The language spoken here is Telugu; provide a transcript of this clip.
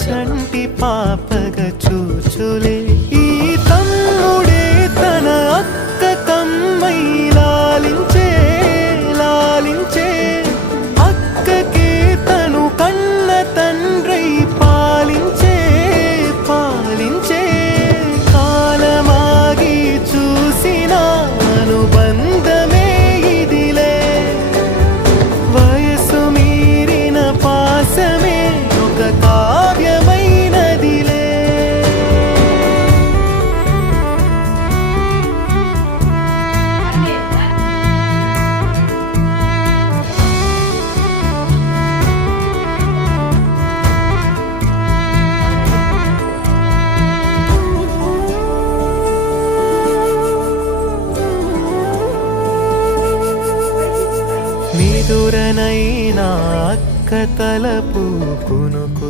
చంటి పాపగా చూచులే ఈ తమ్ముడే తన అక్క కమ్మై లాలించే లాలించే అక్కకే తను కన్న తండ్రై పాలించే పాలించే కాలమాగి చూసిన అనుబంధమే ఇదిలే వయసు మీరిన పాసమే ఒక కావ్యమైనదిలే నిదురనైనా అక్క తలపు కునుకు